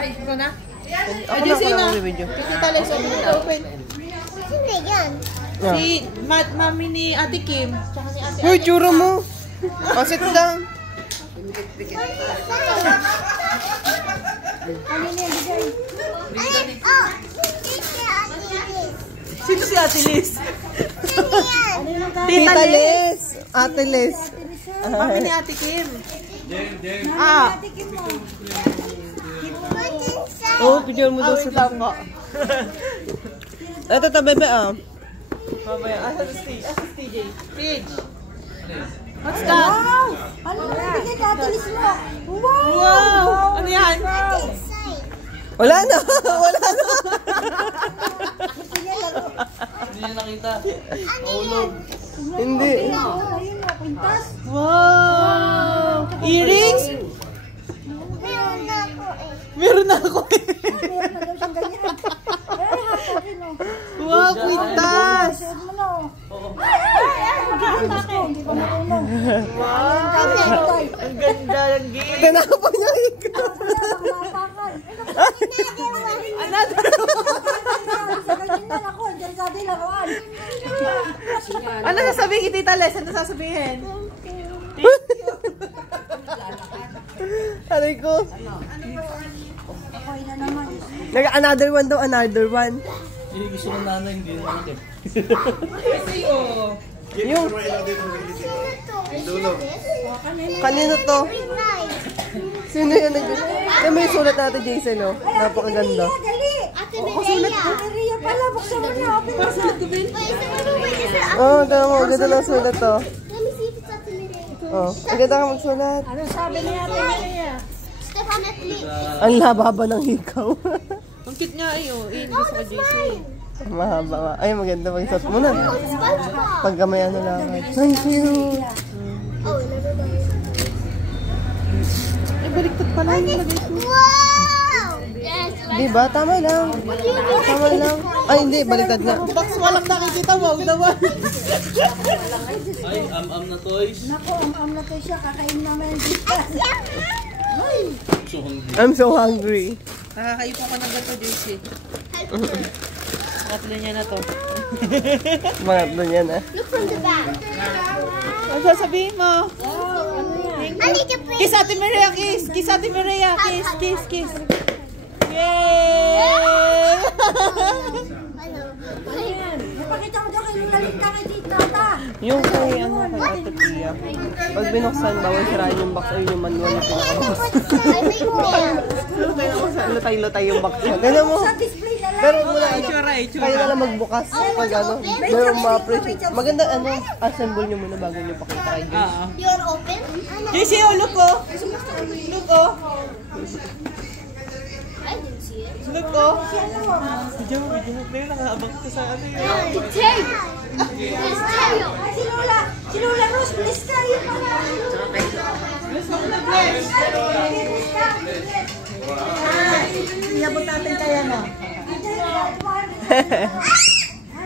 Ay, ito na? Ako na video. Tita Les, open. Hindi yan. Si mami ni Ate Kim. Tsaka ni Ate Uy, churo mo. Sit down. Sino si Ate Liz? Tita Les. Ate Les. Mami ni Ate Kim. Ah. Oh, picture mo daw sa tama. Ito ta, bebe, ah. Mamaya, asa si TJ? Page. What's that? Wow! Ano na bigay ka, Ate Liz mo? Wow! Ano yan? Wala na. Wala na. Hindi niya nakita. Maulog. Hindi. Ayun na, pintas. Wow! Earrings? Meron na ako eh. Meron na ako eh. Meron na daw siyang ganyan. Ay, hapokin o. Wow, kwintas! Suot mo na o. Ay, hindi ko marunong. Wow! Ang ganda ng game. Tinapon niya ikaw. Mapakan. Another Sa ganyan na ako, dyan sa atin laruan. Ano sasabihin kay Tita Les? Ano sasabihin? Aray ko. Ako na naman. Another one daw, another one. Hindi gusto ng nanay, hindi na nakita. Yung, kanino to? Sino yan nag... May sulat natin, Jason, no? Napakaganda. Dali! Ate Maria! Ate Maria pala, buksan mo na. Open mo na. Oh, tama mo. Ganda ng sulat to. Let me see if it's Ate Maria. Oh, ang ganda ka magsulat. Ano sabi ni Ate Maria? Definitely. Ang haba-haba ng hikaw. Ang cute nga ay oh. Gusto ko JC. Mahaba. Ay, maganda. Magsulat mo na. SpongeBob. Pag gamay ano lang. Thank you. Oh, never mind. Ay, baliktad pala yung lagay ko. Wow! Yes, Diba? Tama lang. Tama lang. Ay, hindi. Baliktad na. Box walang nakikita. Wow naman. Ay, am-am na toys. Nako, am na to siya. Kakain naman dito. So hungry. I'm so hungry. Nakakaipo ka ng gato, JC. Tatlo niya na to. Mga doon yan, ah. Look from the back. Ano sasabihin mo? I need to play. Kiss Ate Maria, kiss! Kiss Ate Maria, kiss, kiss, kiss! Yay! Napakita ko daw kayo lalit ka kay Tita Ta. Yung kay, ano, kay Ate Pia. Pag binuksan, bawal sirain yung box. Ayun yung manual na pinaka-box. Lutay-lutay yung box niya. Ganyan mo. Sa display na lang. Pero muna, ano, Itsura, kayo na lang magbukas. Pag ano, pero ma-appreciate. Maganda, ano, assemble nyo muna bago nyo pakita kay Joyce. You want to open? JC, oh, look oh! Look oh! I didn't see it. Look oh! Video mo na yun, nakaabang ka sa ano yun. The tail. It's tail. Si Lola. Si Lola Rose, please ka. Yung pala. Let's go na, bless! Inabot natin kaya na.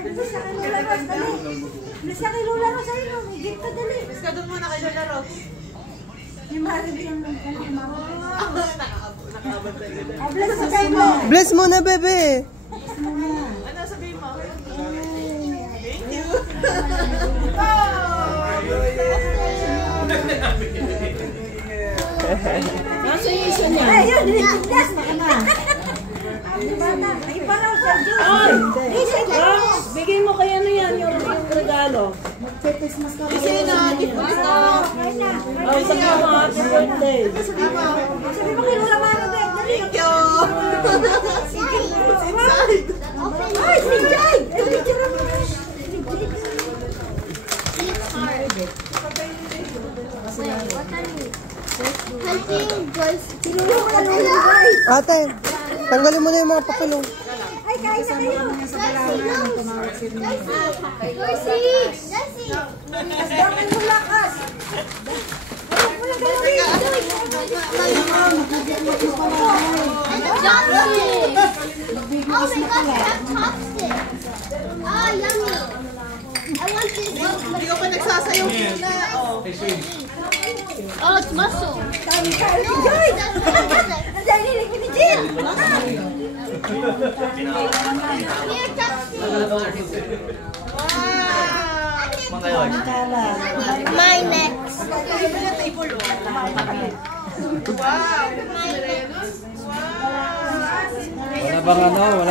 Please ka kay Lola Rose, dali. Please ka kay Lola Rose, ayun. May gift ka, dali. Let's go doon muna kay Lola Rose. Yung Maribel yung nagkalimaro. Nakaabang tayo. Bless mo tayo mo. Bless mo na, bebe. Ano sabihin mo? Thank you! Nasa yung isa niya. Ayun, bless mo ka na. Ay, parang sa Diyos. Bigay mo kaya ano yan, yung regalo. Magpe-Christmas ka. JC na, gift mo na. Oh, isa ka mo, happy birthday. Sabi mo kay Lola Maribel, dali. Thank you! It's inside! Ay, si Jay! Ay, picture mo. Ate, tanggalin mo na yung mga papel. Ay, kain na kayo. Damay mo lakas. Wala kayo rin. Oh my gosh, I have chopsticks. Ah, yummy. I want this. Hindi ko pa nagsasayaw muna. Oh. Oh, it's muscle. No, that's together. Here, chopstick. My next. Wala bang ano?